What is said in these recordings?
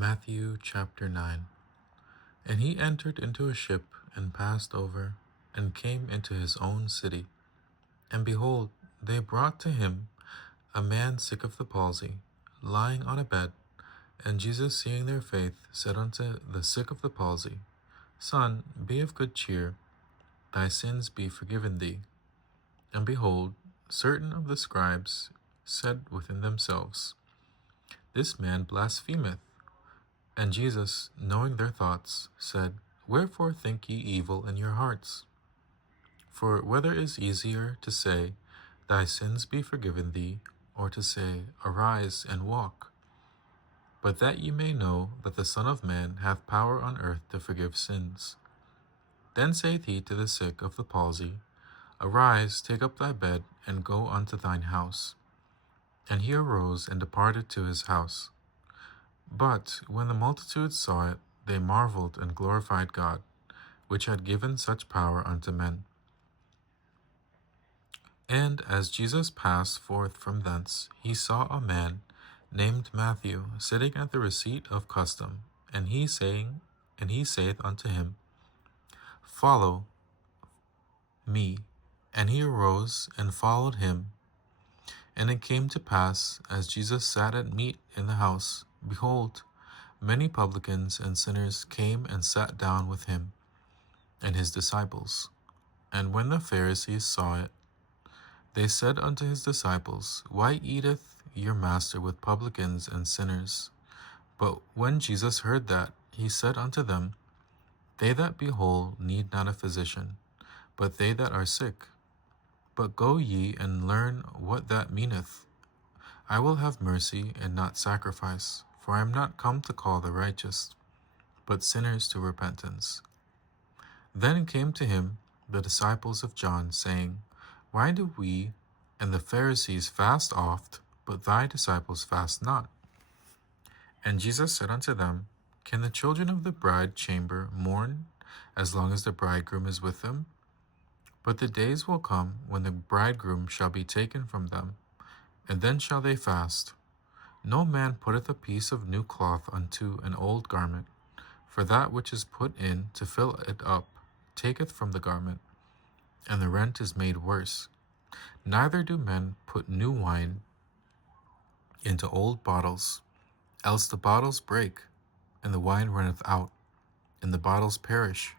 Matthew chapter 9. And he entered into a ship and passed over, and came into his own city. And behold, they brought to him a man sick of the palsy, lying on a bed. And Jesus, seeing their faith, said unto the sick of the palsy, Son, be of good cheer, thy sins be forgiven thee. And behold, certain of the scribes said within themselves, This man blasphemeth. And Jesus, knowing their thoughts, said, Wherefore think ye evil in your hearts? For whether is easier to say, Thy sins be forgiven thee, or to say, Arise and walk? But that ye may know that the Son of Man hath power on earth to forgive sins. Then saith he to the sick of the palsy, Arise, take up thy bed, and go unto thine house. And he arose and departed to his house. But when the multitude saw it, they marveled and glorified God, which had given such power unto men. And as Jesus passed forth from thence, he saw a man named Matthew sitting at the receipt of custom, and he saith unto him, Follow me. And he arose and followed him. And it came to pass, as Jesus sat at meat in the house, behold, many publicans and sinners came and sat down with him and his disciples. And when the Pharisees saw it, they said unto his disciples, Why eateth your master with publicans and sinners? But when Jesus heard that, he said unto them, They that be whole need not a physician, but they that are sick. But go ye and learn what that meaneth. I will have mercy and not sacrifice, for I am not come to call the righteous, but sinners to repentance. Then came to him the disciples of John, saying, Why do we and the Pharisees fast oft, but thy disciples fast not? And Jesus said unto them, Can the children of the bride chamber mourn as long as the bridegroom is with them? But the days will come when the bridegroom shall be taken from them, and then shall they fast. No man putteth a piece of new cloth unto an old garment, for that which is put in to fill it up taketh from the garment, and the rent is made worse. Neither do men put new wine into old bottles, else the bottles break, and the wine runneth out, and the bottles perish.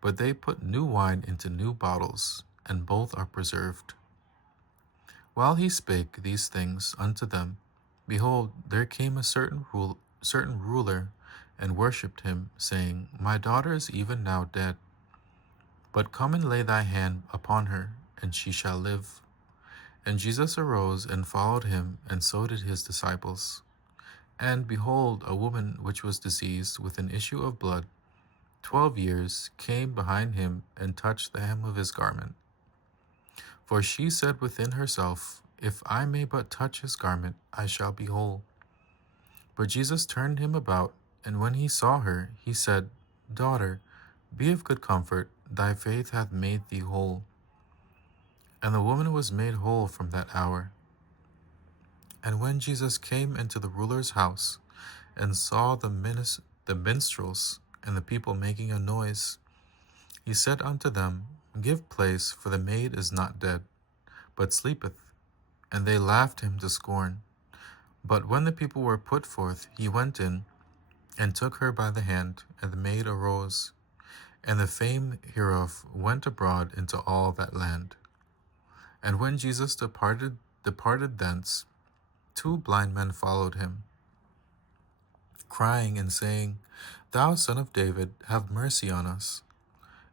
But they put new wine into new bottles, and both are preserved. While he spake these things unto them, behold, there came a certain ruler, and worshipped him, saying, My daughter is even now dead, but come and lay thy hand upon her, and she shall live. And Jesus arose and followed him, and so did his disciples. And behold, a woman which was diseased with an issue of blood 12 years came behind him and touched the hem of his garment. For she said within herself, If I may but touch his garment, I shall be whole. But Jesus turned him about, and when he saw her, he said, Daughter, be of good comfort, thy faith hath made thee whole. And the woman was made whole from that hour. And when Jesus came into the ruler's house, and saw the minstrels and the people making a noise, he said unto them, Give place, for the maid is not dead, but sleepeth. And they laughed him to scorn. But when the people were put forth, he went in, and took her by the hand, and the maid arose. And the fame hereof went abroad into all that land. And when Jesus departed thence, 2 blind men followed him, crying and saying, Thou Son of David, have mercy on us.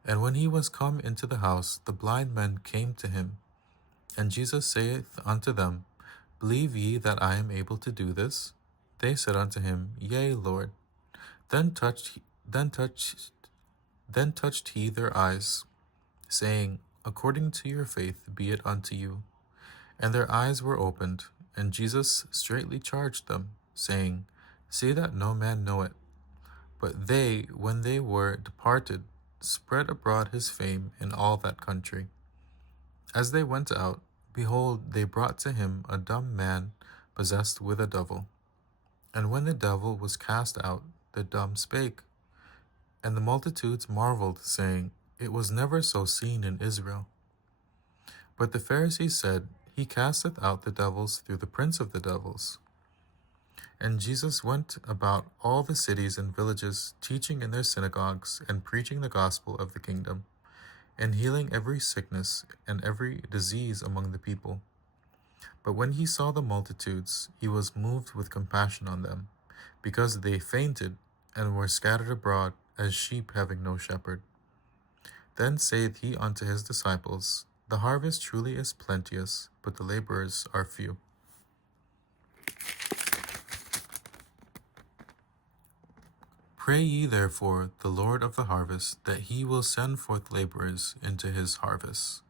And when he was come into the house, the blind men came to him. And Jesus saith unto them, Believe ye that I am able to do this? They said unto him, Yea, Lord. Then touched he their eyes, saying, According to your faith be it unto you. And their eyes were opened, and Jesus straitly charged them, saying, See that no man know it. But they, when they were departed, spread abroad his fame in all that country. As they went out, behold, they brought to him a dumb man possessed with a devil. And when the devil was cast out, the dumb spake. And the multitudes marveled, saying, It was never so seen in Israel. But the Pharisees said, He casteth out the devils through the prince of the devils. And Jesus went about all the cities and villages, teaching in their synagogues, and preaching the gospel of the kingdom, and healing every sickness and every disease among the people. But when he saw the multitudes, he was moved with compassion on them, because they fainted and were scattered abroad as sheep having no shepherd. Then saith he unto his disciples, The harvest truly is plenteous, but the laborers are few. Pray ye therefore the Lord of the harvest, that he will send forth laborers into his harvest.